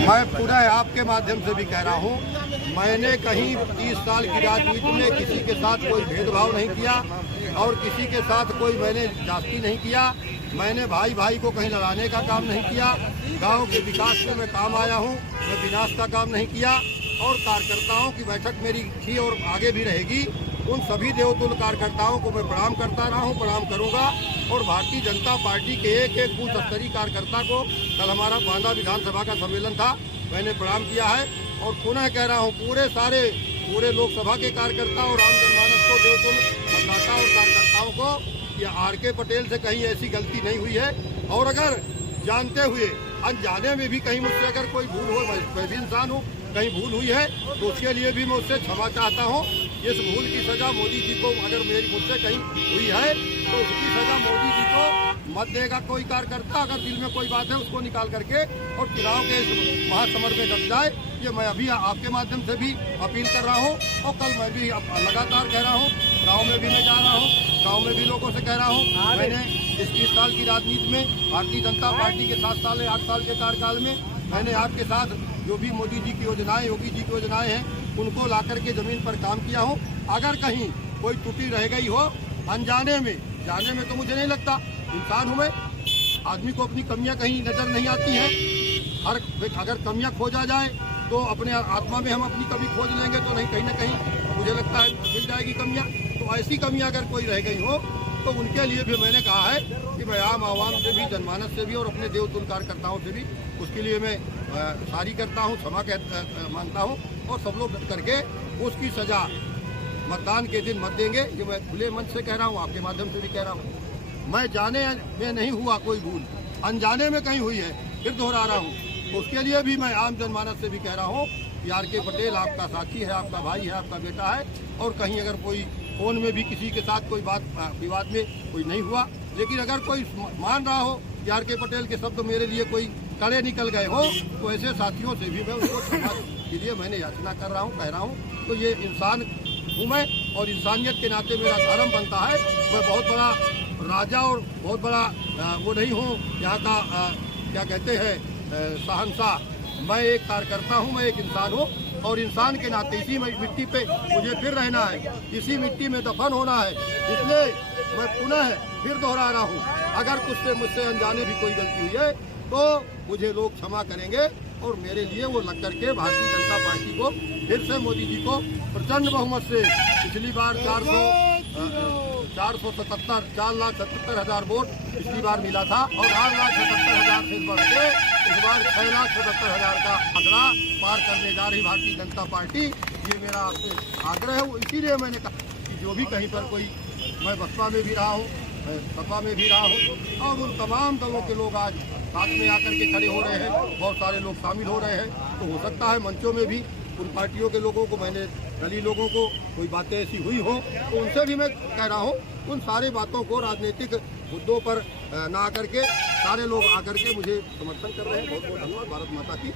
मैं पुनः आपके माध्यम से भी कह रहा हूँ, मैंने कहीं 30 साल की राजनीति में किसी के साथ कोई भेदभाव नहीं किया और किसी के साथ कोई मैंने जाति नहीं किया। मैंने भाई भाई को कहीं लड़ाने का काम नहीं किया। गांव के विकास में मैं काम आया हूँ, मैं विनाश का काम नहीं किया। और कार्यकर्ताओं की बैठक मेरी थी और आगे भी रहेगी। उन सभी देवतुल्य कार्यकर्ताओं को मैं प्रणाम करता रहा हूँ, प्रणाम करूँगा। और भारतीय जनता पार्टी के एक एक बूथ स्तरीय कार्यकर्ता को, कल हमारा बांदा विधानसभा का सम्मेलन था, मैंने प्रणाम किया है। और पुनः कह रहा हूँ, पूरे लोकसभा के कार्यकर्ता और आम जनमानस को, देवतुल्य मतदाता और कार्यकर्ताओं को, या आर.के. पटेल से कहीं ऐसी गलती नहीं हुई है। और अगर जानते हुए अनजाने में भी कहीं मुझसे अगर कोई भूल हो, मैं भी इंसान हूँ, कहीं भूल हुई है तो उसके लिए भी मैं उससे क्षमा चाहता हूँ। इस भूल की सजा मोदी जी को, अगर मेरी मुझसे कहीं हुई है तो उसकी सजा मोदी जी को मत देगा कोई कार्यकर्ता। अगर दिल में कोई बात है उसको निकाल करके और चुनाव के महासमर में डट जाए, ये मैं अभी आपके माध्यम से भी अपील कर रहा हूँ। और कल मैं भी लगातार कह रहा हूँ, गाँव में भी मैं जा रहा हूँ, गाँव में भी लोगों से कह रहा हूँ। मैंने इस 20 साल की राजनीति में भारतीय जनता पार्टी के 7 साल 8 साल के कार्यकाल में मैंने आपके साथ जो भी मोदी जी की योजनाएं, योगी जी की योजनाएं हैं, उनको ला करके जमीन पर काम किया हूँ। अगर कहीं कोई त्रुटि रह गई हो अनजाने में, जाने में तो मुझे नहीं लगता, इंसान हूँ मैं, आदमी को अपनी कमियां कहीं नजर नहीं आती हैं। अगर कमियां खोजा जाए तो अपने आत्मा में हम अपनी कमी खोज लेंगे तो नहीं, कहीं ना कहीं मुझे लगता है मिल जाएगी कमियां। तो ऐसी कमियां अगर कोई रह गई हो तो उनके लिए भी मैंने कहा है कि मैं आम आवाम से भी, जनमानस से भी और अपने देवतुल्य कार्यकर्ताओं से भी उसके लिए मैं सारी करता हूँ, क्षमा मांगता हूँ। और सब लोग करके उसकी सजा मतदान के दिन मत देंगे, ये मैं खुले मन से कह रहा हूँ, आपके माध्यम से भी कह रहा हूँ। मैं जाने में नहीं हुआ कोई भूल, अनजाने में कहीं हुई है, फिर दोहरा रहा हूँ। तो उसके लिए भी मैं आम जनमानस से भी कह रहा हूँ कि आर.के. पटेल आपका साथी है, आपका भाई है, आपका बेटा है। और कहीं अगर कोई फोन में भी किसी के साथ कोई बात विवाद में कोई नहीं हुआ, लेकिन अगर कोई मान रहा हो कि आर.के. पटेल के शब्द मेरे लिए कोई कड़े निकल गए हो, तो ऐसे साथियों से भी मैं उनको क्षमा के लिए मैंने याचना कर रहा हूँ, कह रहा हूँ। तो ये इंसान हूँ मैं, और इंसानियत के नाते मेरा धर्म बनता है। मैं बहुत बड़ा राजा और बहुत बड़ा वो नहीं हूँ यहाँ का, क्या कहते हैं, शहंशाह। मैं एक कार्यकर्ता हूँ, मैं एक इंसान हूँ, और इंसान के नाते इसी मिट्टी पे मुझे फिर रहना है, इसी मिट्टी में दफन होना है। इसलिए मैं पुनः फिर दोहरा रहा हूँ, अगर मुझसे अनजाने भी कोई गलती हुई है तो मुझे लोग क्षमा करेंगे। और मेरे लिए वो लग करके भारतीय जनता पार्टी को फिर से मोदी जी को प्रचंड बहुमत से, पिछली बार 4,77,000 वोट पिछली बार मिला था, और 8,77,000 से बढ़ के इस बार 6,77,000 का आंकड़ा पार करने जा रही भारतीय जनता पार्टी। ये मेरा आपसे आग्रह है। इसीलिए मैंने कहा कि जो भी कहीं पर कोई, मैं बसपा में भी रहा हूँ, सपा में भी रहा हूँ, और उन तमाम दलों के लोग आज साथ में आकर के खड़े हो रहे हैं, बहुत सारे लोग शामिल हो रहे हैं। तो हो सकता है मंचों में भी उन पार्टियों के लोगों को, मैंने दलीय लोगों को कोई बातें ऐसी हुई हो तो उनसे भी मैं कह रहा हूँ, उन सारी बातों को राजनीतिक मुद्दों पर ना आकर के सारे लोग आकर के मुझे समर्थन कर रहे हैं। बहुत बहुत धन्यवाद। भारत माता की।